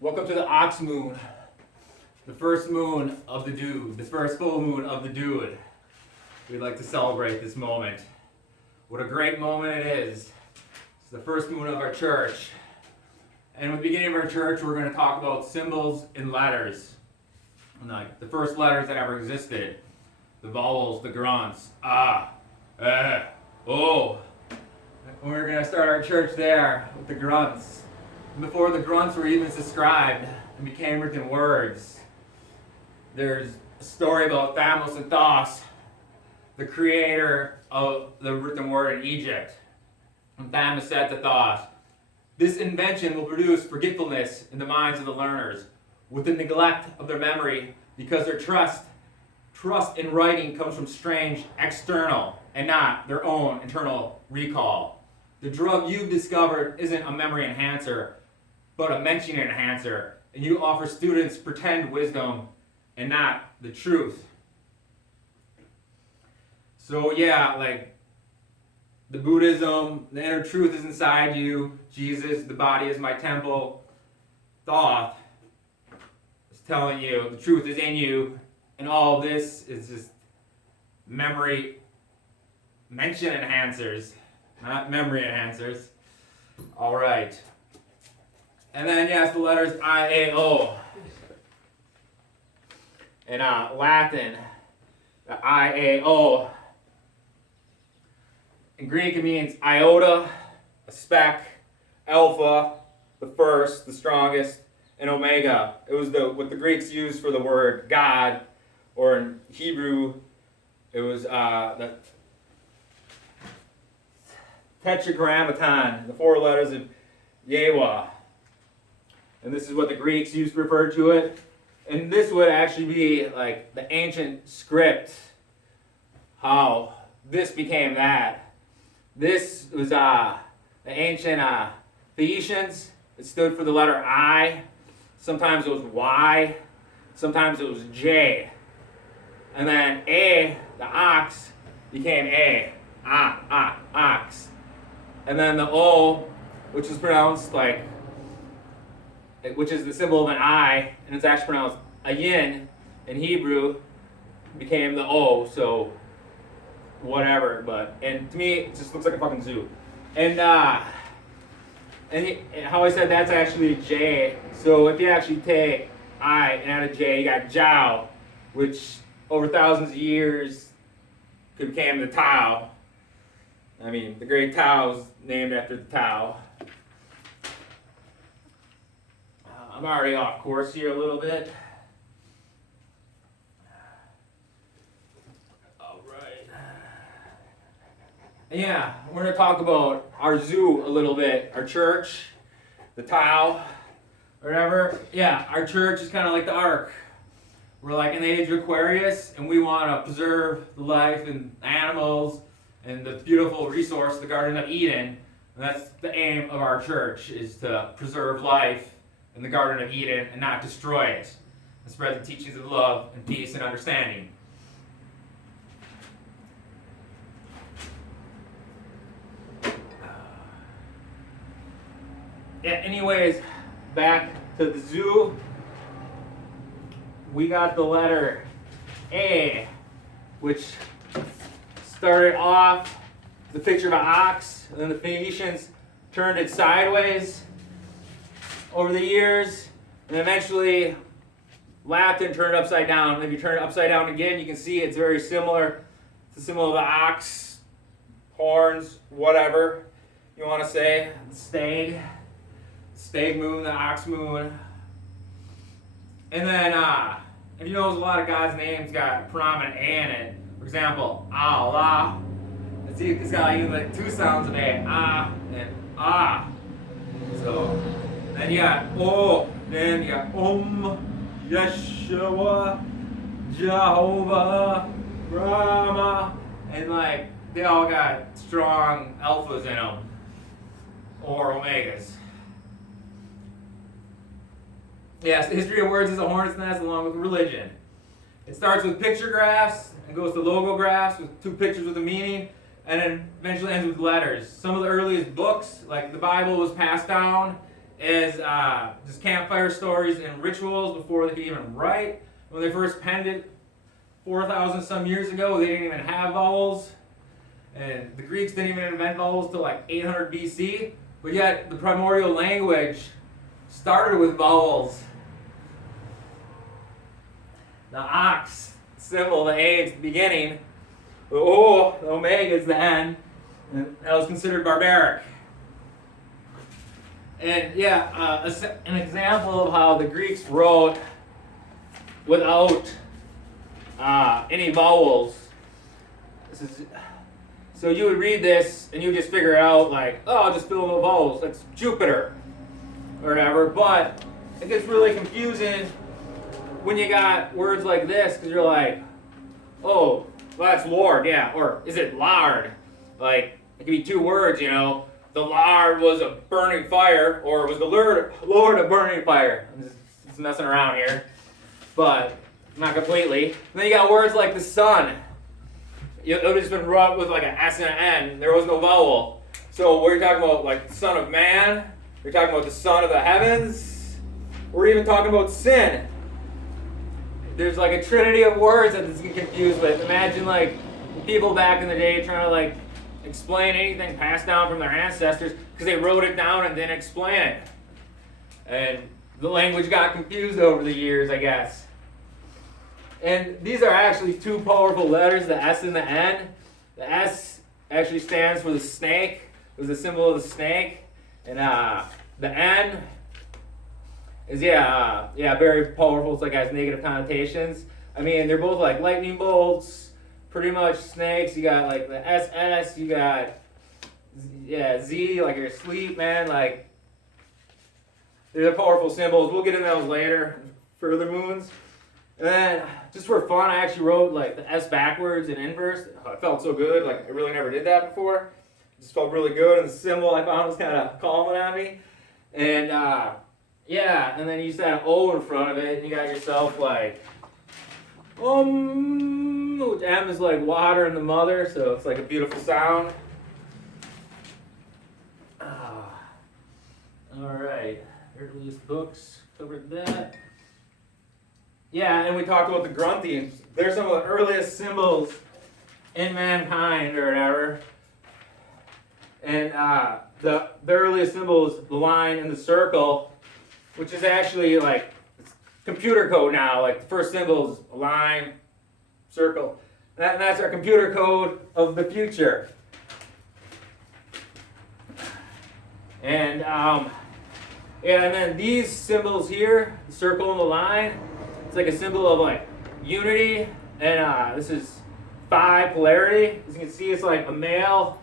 Welcome to the ox moon, the first moon of the dude, the first full moon of the dude. We'd like to celebrate this moment. What a great moment it is. It's the first moon of our church. And at the beginning of our church, we're going to talk about symbols and letters. And like the first letters that ever existed. The vowels, the grunts, oh. And we're going to start our church there with the grunts. And before the grunts were even described and became written words, there's a story about Thamos and Thos, the creator of the written word in Egypt. And Thamos said to Thos, "This invention will produce forgetfulness in the minds of the learners, with the neglect of their memory, because their trust in writing comes from strange external and not their own internal recall. The drug you've discovered isn't a memory enhancer, but a mention enhancer, and you offer students pretend wisdom and not the truth." So yeah, like the Buddhism, the inner truth is inside you. Jesus, the body is my temple. Thoth is telling you the truth is in you, and all this is just memory mention enhancers, not memory enhancers. All right. And then, yes, the letters I, A, O. In Latin, the I, A, O. In Greek, it means iota, a speck, alpha, the first, the strongest, and omega. It was what the Greeks used for the word God, or in Hebrew, it was the tetragrammaton, the four letters of Yahweh. And this is what the Greeks used to refer to it. And this would actually be like the ancient script, how this became that. This was the ancient Phoenicians. It stood for the letter I. Sometimes it was Y. Sometimes it was J. And then A, the ox, became A. Ox. And then the O, which is pronounced like, which is the symbol of an I, and it's actually pronounced ayin in Hebrew, became the O, so whatever, and to me, it just looks like a fucking zoo. And how I said that's actually J, so if you actually take I and add a J, you got Jiao, which over thousands of years became the Tao. I mean, the great Tao is named after the Tao. I'm already off course here a little bit. All right. Yeah, we're going to talk about our zoo a little bit, our church, the Tao, whatever. Yeah, our church is kind of like the Ark. We're like in the age of Aquarius, and we want to preserve the life and animals and the beautiful resource, the Garden of Eden. And that's the aim of our church, is to preserve life in the Garden of Eden and not destroy it, and spread the teachings of love and peace and understanding. Yeah, anyways, back to the zoo. We got the letter A, which started off the picture of an ox, and then the Phoenicians turned it sideways over the years, and eventually Latin turned it upside down. And if you turn it upside down again, you can see it's very similar. It's the symbol of the ox, horns, whatever you want to say. The stag moon, the ox moon. And then, if you notice, a lot of God's names got a prominent A in it. For example, Allah. See, it's got even like two sounds of A, ah and ah. So then you got O, then you got Yeshua, Jehovah, Rama, and like they all got strong alphas in them, or omegas. Yes, the history of words is a hornet's nest along with religion. It starts with picture graphs and goes to logographs with two pictures with a meaning, and then eventually ends with letters. Some of the earliest books, like the Bible, was passed down as just campfire stories and rituals before they could even write. When they first penned it 4,000 some years ago, they didn't even have vowels. And the Greeks didn't even invent vowels till like 800 BC. But yet the primordial language started with vowels. The ox symbol, the A is the beginning. The O, the omega is the end. And that was considered barbaric. And yeah, an example of how the Greeks wrote without any vowels. So you would read this and you would just figure out like, oh, I'll just fill in the vowels. That's Jupiter or whatever. But it gets really confusing when you got words like this because you're like, oh, well, that's Lord, yeah. Or is it lard? Like, it could be two words, you know. The lard was a burning fire, or was the Lord a burning fire? I'm just messing around here. But not completely. And then you got words like the sun. It would have just been wrote with like an S and an N. There was no vowel. So we're talking about like the Son of Man. We're talking about the Son of the heavens. We're even talking about sin. There's like a trinity of words that this can confuse with. Imagine like people back in the day trying to like explain anything passed down from their ancestors because they wrote it down and didn't explain it. And the language got confused over the years, I guess. And these are actually two powerful letters, the S and the N. The S actually stands for the snake. It was the symbol of the snake. And the N is, very powerful. It's like has negative connotations. I mean, they're both like lightning bolts. Pretty much snakes. You got like the SS, you got Z, like you're asleep, man. Like, they're powerful symbols. We'll get into those later, further moons. And then, just for fun, I actually wrote like the S backwards and inverse. It felt so good. Like, I really never did that before. It just felt really good, and the symbol I found was kind of calming on me. And and then you just had an O in front of it, and you got yourself like which M is like water in the mother, so it's like a beautiful sound. Alright, earliest books, covered that. Yeah, and we talked about the Gruntheans. They're some of the earliest symbols in mankind or whatever. And the earliest symbol is the line and the circle, which is actually like computer code now. Like the first symbol is a line, circle. And that's our computer code of the future. And and then these symbols here, the circle and the line, it's like a symbol of like unity. And this is phi polarity. As you can see, it's like a male.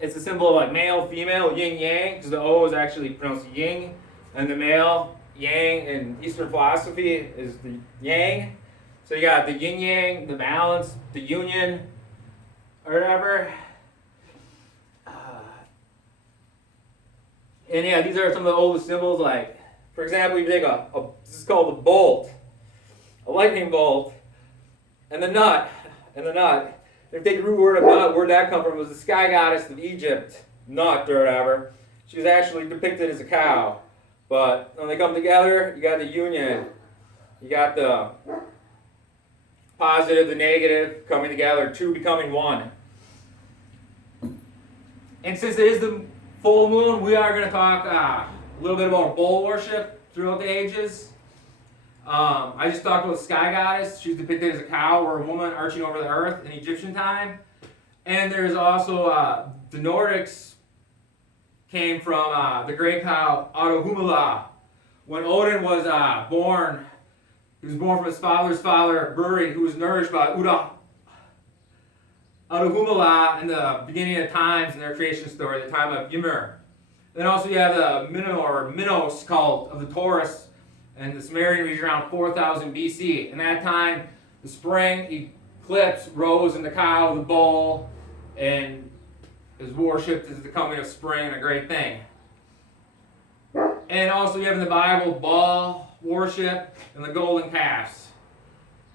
It's a symbol of like male, female, yin yang, because the O is actually pronounced yin, and the male, yang, in Eastern philosophy is the yang. So you got the yin yang, the balance, the union, or whatever. And yeah, these are some of the oldest symbols. Like, for example, you take this is called the bolt, a lightning bolt, and the nut, If they take the root word of nut, where'd that come from? It was the sky goddess of Egypt, Nut or whatever. She was actually depicted as a cow. But when they come together, you got the union. You got the positive, the negative coming together, two becoming one. And since it is the full moon, we are going to talk a little bit about bull worship throughout the ages. I just talked about the sky goddess. She's depicted as a cow or a woman arching over the earth in Egyptian time. And there's also the Nordics came from the great cow Audhumla. When Odin was born, he was born from his father's father, Buri, who was nourished by Audhumla in the beginning of times in their creation story, the time of Ymir. Then also you have the Minos cult of the Taurus and the Sumerian region around 4000 BC. In that time, the spring eclipse rose in the cow, the bull, and is worshipped as the coming of spring and a great thing. And also you have in the Bible Baal worship and the golden calves.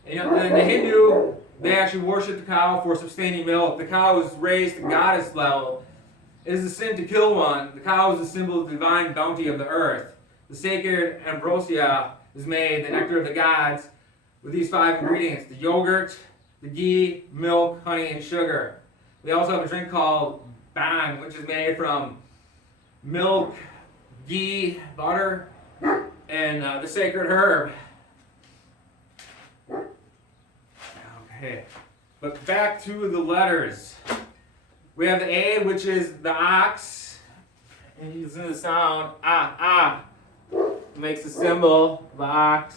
And then the Hindu, they actually worship the cow for sustaining milk. The cow is raised to goddess level is a sin to kill one. The cow is a symbol of the divine bounty of the earth. The sacred ambrosia is made, the nectar of the gods, with these 5 ingredients: the yogurt, the ghee, milk, honey, and sugar. We also have a drink called bang, which is made from milk, ghee, butter, and the sacred herb. Okay, but back to the letters. We have the A, which is the ox, and you listen to the sound, ah. It makes the symbol of the ox,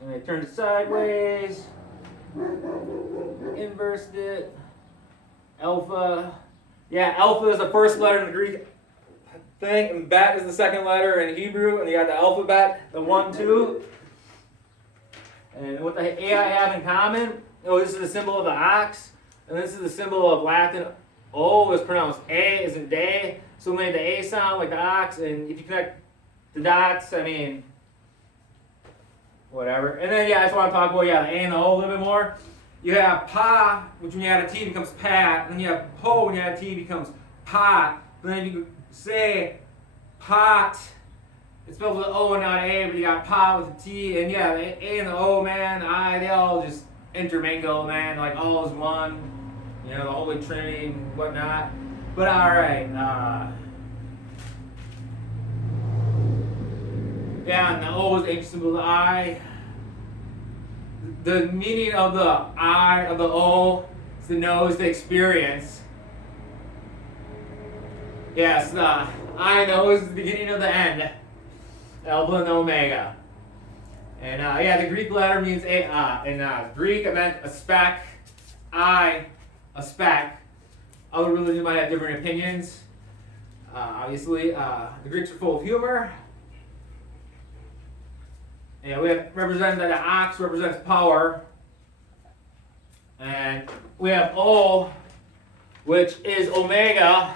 and I turned it sideways, inversed it, alpha. Yeah, alpha is the first letter in the Greek thing, and bet is the second letter in Hebrew, and you got the alphabet, the 1, 2. And what the AI have in common, this is the symbol of the ox, and this is the symbol of Latin. O is pronounced A as in day, so we made the A sound like the ox, and if you connect the dots, I mean, whatever. And then, I just want to talk about, the A and the O a little bit more. You have pa, which when you add a T becomes pat, and then you have po, when you add a T becomes pot. And then you say pot, it's spelled with O and not A, but you got pot with a T, and the A and the O, man, the I, they all just intermingle, man, like all is one, the Holy Trinity and whatnot. But alright, and the O is ancient symbol of the I. The meaning of the I, of the O, is to know, is the experience. Yes, the I and the O is the beginning of the end. Alpha and Omega. And the Greek letter means a. In Greek, it meant a speck. I, a speck. Other religions might have different opinions. Obviously, the Greeks are full of humor. We have represented that the ox represents power. And we have O, which is omega.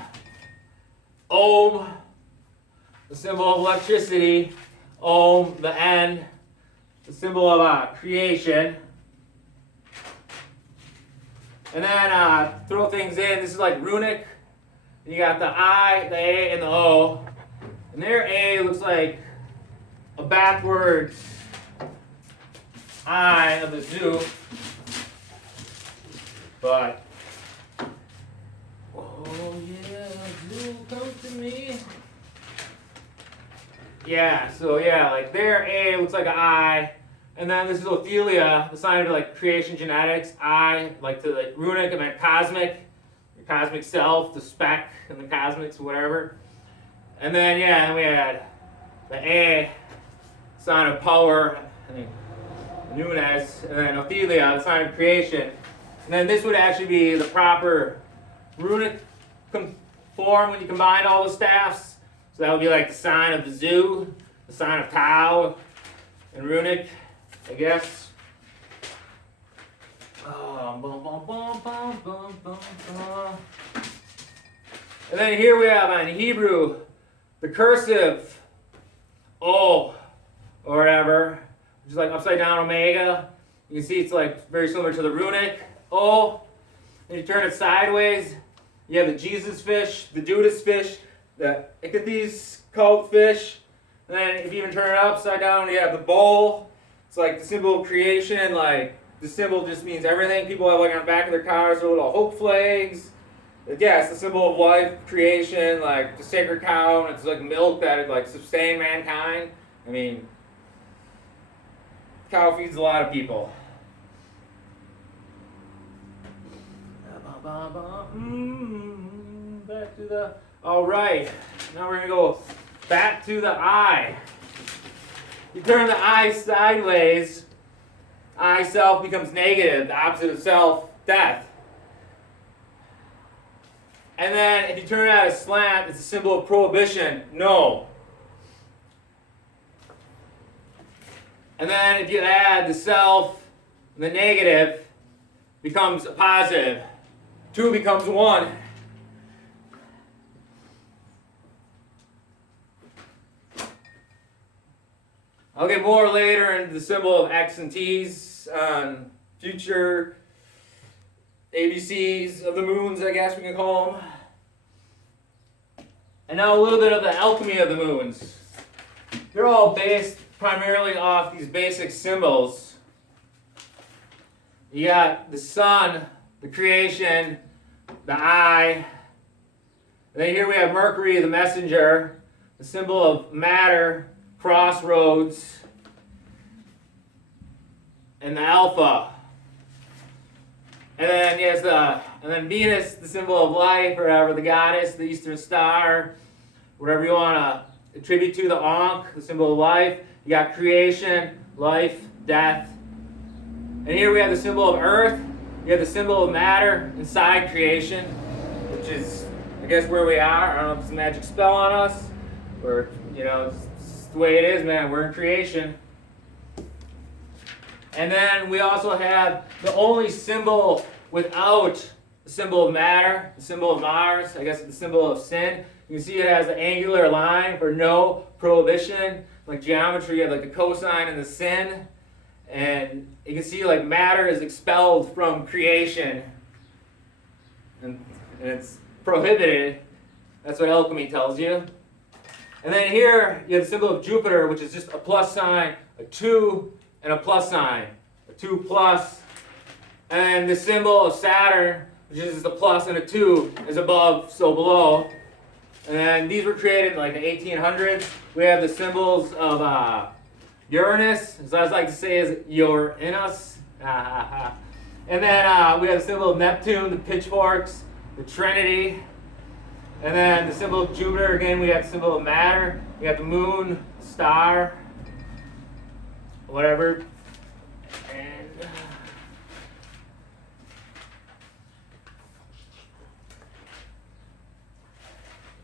Ohm, the symbol of electricity. Ohm, the end, the symbol of creation. And then throw things in. This is like runic. You got the I, the A, and the O. And their A looks like a backwards I of the zoo. But, oh yeah, zoo, come to me. Like their A looks like an I. And then this is Ophelia, the sign of creation genetics. I, to runic, it meant cosmic, your cosmic self, the speck, and the cosmics, whatever. And then, then we had the A, sign of power, I think, Nunes, and then Ophelia, the sign of creation. And then this would actually be the proper runic form when you combine all the staffs. So that would be like the sign of the zoo, the sign of Tau, and runic, I guess. And then here we have in Hebrew the cursive O, or whatever, which is like upside down omega. You can see it's very similar to the runic O. And you turn it sideways, you have the Jesus fish, the Judas fish, the Ichthys cult fish. And then if you even turn it upside down, you have the bowl. It's like the symbol of creation. The symbol just means everything. People have on the back of their cars their little hope flags. It's the symbol of life, creation, the sacred cow, and it's like milk that would sustain mankind. I mean, cow feeds a lot of people. Back to the. All right, now we're gonna go back to the I. You turn the I sideways. I self becomes negative. The opposite of self, death. And then if you turn it at a slant, it's a symbol of prohibition, no. And then if you add the self, the negative becomes a positive. 2 becomes 1. I'll get more later into the symbol of X and T's on future ABCs of the moons, I guess we can call them. And now a little bit of the alchemy of the moons. They're all based primarily off these basic symbols. You got the sun, the creation, the eye. And then here we have Mercury, the messenger, the symbol of matter, crossroads, and the alpha. And then Venus, the symbol of life, or whatever, the goddess, the eastern star, whatever you want to attribute to the Ankh, the symbol of life. You got creation, life, death. And here we have the symbol of earth. You have the symbol of matter inside creation, which is, I guess, where we are. I don't know if it's a magic spell on us, or, it's the way it is, man. We're in creation. And then we also have the only symbol without the symbol of matter, the symbol of Mars, I guess the symbol of sin. You can see it has the angular line for no, prohibition. Like geometry, you have like the cosine and the sin. And you can see like matter is expelled from creation. And it's prohibited. That's what alchemy tells you. And then here you have the symbol of Jupiter, which is just a plus sign, a 2, and a plus sign, a 2 plus. And the symbol of Saturn, which is a plus and a 2, is above, so below. And then these were created in like the 1800s. We have the symbols of Uranus, as I like to say, is you're in us. And then we have the symbol of Neptune, the pitchforks, the Trinity. And then the symbol of Jupiter, again, we have the symbol of matter. We have the moon, star, whatever. And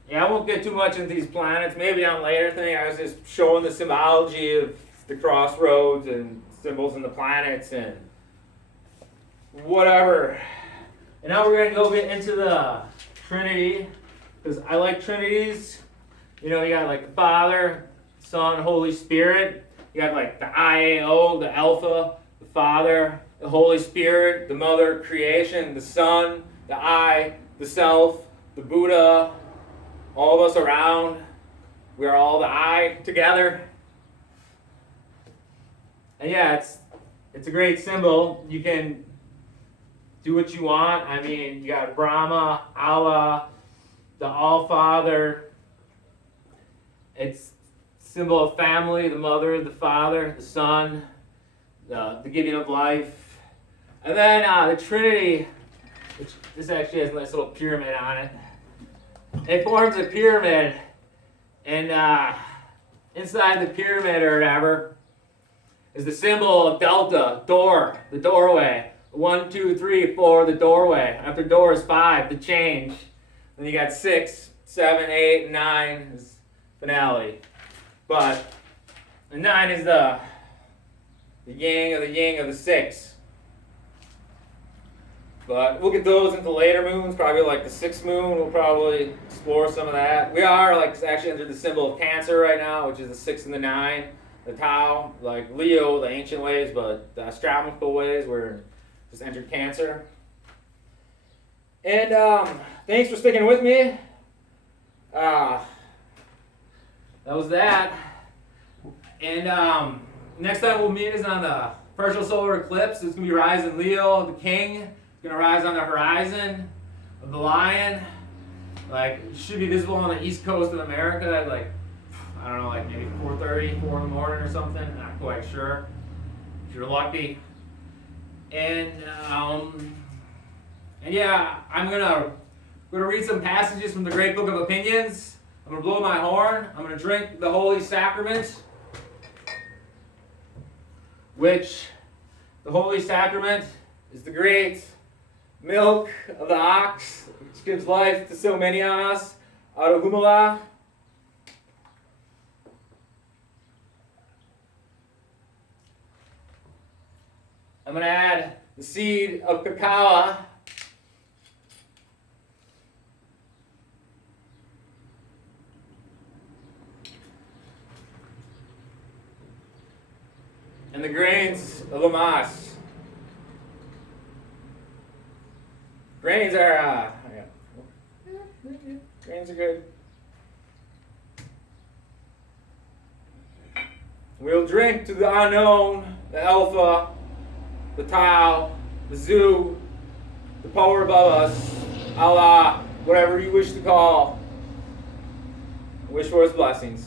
yeah, I won't get too much into these planets. Maybe on a later thing. I was just showing the symbology of the crossroads and symbols in the planets and whatever. And now we're going to go get into the Trinity, because I like Trinities. You got like the Father, Son, Holy Spirit. You got like the IAO, the Alpha, the Father, the Holy Spirit, the Mother, creation, the Son, the I, the Self, the Buddha, all of us around. We are all the I together. And yeah, it's a great symbol. You can do what you want. I mean, you got Brahma, Allah, the All-Father. It's symbol of family, the mother, the father, the son, the giving of life. And then the Trinity, which this actually has a nice little pyramid on it. It forms a pyramid, and inside the pyramid or whatever is the symbol of Delta, door, the doorway. 1, 2, 3, 4, the doorway. After door is 5, the change. Then you got 6, 7, 8, 9 is finale. But the 9 is the yang of the 6. But we'll get those into later moons, probably like the 6th moon. We'll probably explore some of that. We are like actually under the symbol of Cancer right now, which is the 6 and the 9. The Tau, like Leo, the ancient ways, but the astronomical ways, we're just entered Cancer. And thanks for sticking with me. That was that. And next time we'll meet is on the partial solar eclipse. It's going to be rising Leo, the king. It's going to rise on the horizon of the lion. Like, it should be visible on the east coast of America at like, I don't know, like maybe 4:30, 4 in the morning or something. Not quite sure. If you're lucky. And yeah, I'm gonna read some passages from the Great Book of Opinions. I'm gonna blow my horn. I'm gonna drink the Holy Sacrament, which the Holy Sacrament is the great milk of the ox, which gives life to so many on us, out of Humala. I'm going to add the seed of cacao. And the grains of Lamas. Grains are, grains are good. We'll drink to the unknown, the Alpha, the Tau, the Zu, the power above us, Allah, whatever you wish to call. Wish for His blessings.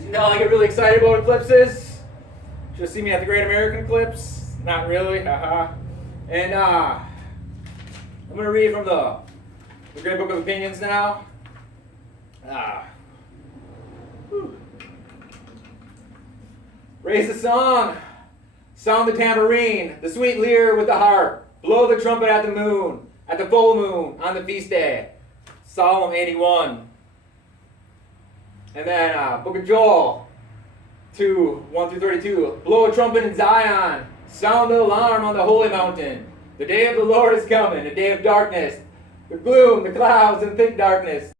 You know, I get really excited about eclipses. Just see me at the Great American Eclipse. Not really, haha. And I'm going to read from the Great Book of Opinions now. Raise the song, sound the tambourine, the sweet lyre with the harp, blow the trumpet at the moon, at the full moon, on the feast day. Psalm 81. And then Book of Joel 2, 1 through 32. Blow a trumpet in Zion, sound the alarm on the holy mountain. The day of the Lord is coming, a day of darkness, the gloom, the clouds, and thick darkness.